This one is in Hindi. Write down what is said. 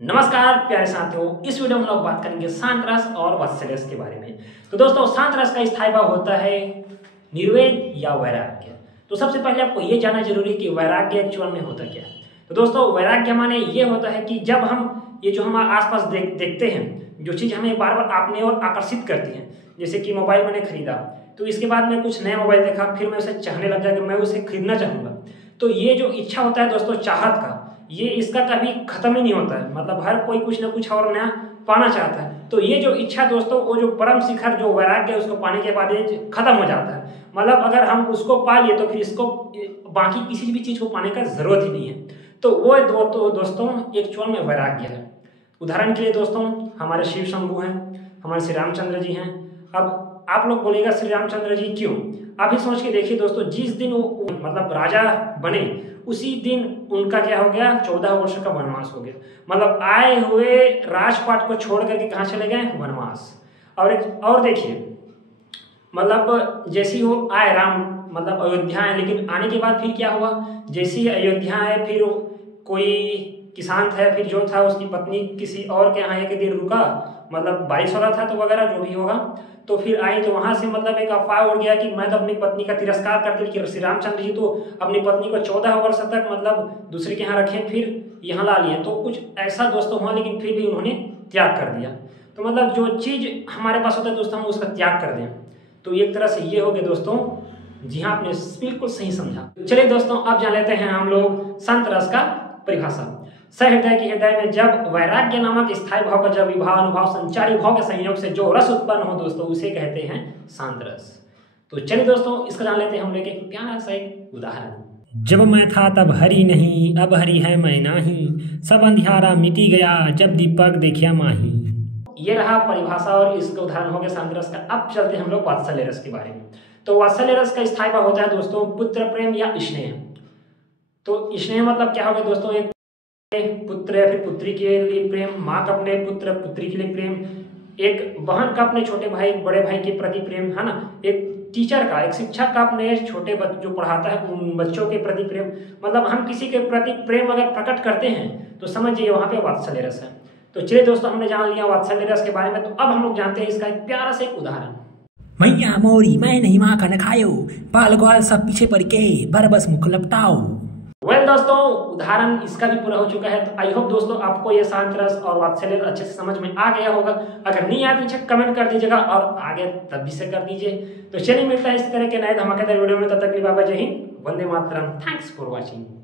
नमस्कार प्यारे साथियों, इस वीडियो में हम लोग बात करेंगे शांत रस और वात्सल्य रस के बारे में। तो दोस्तों, शांत रस का स्थायी भाव होता है निर्वेद या वैराग्य। तो सबसे पहले आपको ये जानना जरूरी है कि वैराग्य एक्चुअल में होता क्या है। तो दोस्तों, वैराग्य माने ये होता है कि जब हम ये जो हम आसपास देखते हैं, जो चीज़ हमें बार बार अपने ओर आकर्षित करती है, जैसे कि मोबाइल मैंने खरीदा तो इसके बाद मैं कुछ नया मोबाइल देखा, फिर मैं उसे चाहने लग गया कि मैं उसे खरीदना चाहूँगा। तो ये जो इच्छा होता है दोस्तों, चाहत का, ये इसका कभी खत्म ही नहीं होता है। मतलब हर कोई कुछ ना कुछ और नया पाना चाहता है। तो ये जो इच्छा दोस्तों, वो जो परम शिखर जो वैराग्य है, उसको पाने के बाद ये खत्म हो जाता है। मतलब अगर हम उसको पा लिए तो फिर इसको बाकी किसी भी चीज़ को पाने का जरूरत ही नहीं है। तो वो दोस्तों एक्चुअल में वैराग्य है। उदाहरण के लिए दोस्तों, हमारे शिव शंभू हैं, हमारे श्री रामचंद्र जी हैं। अब आप लोग बोलेगा श्री रामचंद्र जी क्यों? आप ही सोच के देखिए दोस्तों, जिस दिन वो मतलब राजा बने उसी दिन उनका क्या हो गया, 14 वर्ष का वनवास हो गया। मतलब आए हुए राजपाट को छोड़ करके कहाँ चले गए? वनवास। और देखिए, मतलब जैसे ही वो आए राम, मतलब अयोध्या आए, लेकिन आने के बाद फिर क्या हुआ, जैसे ही अयोध्या आए फिर कोई किसान था, फिर जो था उसकी पत्नी किसी और के यहाँ एक दिन रुका, मतलब बारिश हो रहा था तो वगैरह जो भी होगा, तो फिर आई तो वहां से मतलब एक अफवाह उड़ गया कि मैं तो अपनी पत्नी का तिरस्कार करते, लेकिन श्री रामचंद्र जी तो अपनी पत्नी को 14 वर्ष तक मतलब दूसरे के यहाँ रखे, फिर यहाँ ला लिए। तो कुछ ऐसा दोस्तों हुआ, लेकिन फिर भी उन्होंने त्याग कर दिया। तो मतलब जो चीज़ हमारे पास होता है दोस्तों, हम उसका त्याग कर दें। तो एक तरह से ये हो गया दोस्तों। जी हाँ, आपने बिल्कुल सही समझा। चलिए दोस्तों, अब जान लेते हैं हम लोग संत रस का परिभाषा। सहृदय के हृदय में जब वैराग्य नामक स्थायी भाव का जब विभाव अनुभाव संचारी भाव के संयोग से जो रस उत्पन्न हो दोस्तों, उसे कहते हैं शांत रस। तो चलिए दोस्तों, इसका जान लेते हैं हम लेके प्यारा सा एक उदाहरण। जब मैं था तब हरि नहीं, अब हरि है मैं नाही, सब अंधियारा मिटी गया जब दीपक देखिया माही। ये रहा परिभाषा और इसका उदाहरण हो गया शांत रस का। अब चलते हैं हम लोग वात्सल्य रस के बारे में। तो वात्सल्य रस का स्थायी भाव होता है दोस्तों पुत्र प्रेम या स्नेह। तो स्नेह मतलब क्या होगा दोस्तों, एक पुत्र या फिर पुत्री के लिए प्रेम, माँ का अपने पुत्र पुत्री के लिए प्रेम, एक बहन का अपने छोटे भाई बड़े भाई के प्रति प्रेम, है ना, एक टीचर का, एक शिक्षक का अपने छोटे जो पढ़ाता है उन बच्चों के प्रति प्रेम। मतलब हम किसी के प्रति प्रेम अगर प्रकट करते हैं तो समझिए वहाँ पे वात्सल्य रस है। तो चलिए दोस्तों, हमने जान लिया वात्सल्य रस के बारे में। तो अब हम लोग जानते हैं इसका एक प्यारा सा एक उदाहरण। मैया मोरी मैं नहीं माँ का न खायो, बाल ग्वाल सब पीछे पड़ के बरबस मुख लपटाओ। वेल दोस्तों, उदाहरण इसका भी पूरा हो चुका है। तो आई होप दोस्तों आपको ये शांत रस और वात्सल्य अच्छे से समझ में आ गया होगा। अगर नहीं आया तो कमेंट कर दीजिएगा और आगे तब भी से कर दीजिए। तो चलिए, मिलता है इस तरह के नए धमाकेदार वीडियो में। तब तक के लिए बाबा, जय Hind, Vande Mataram, thanks for watching.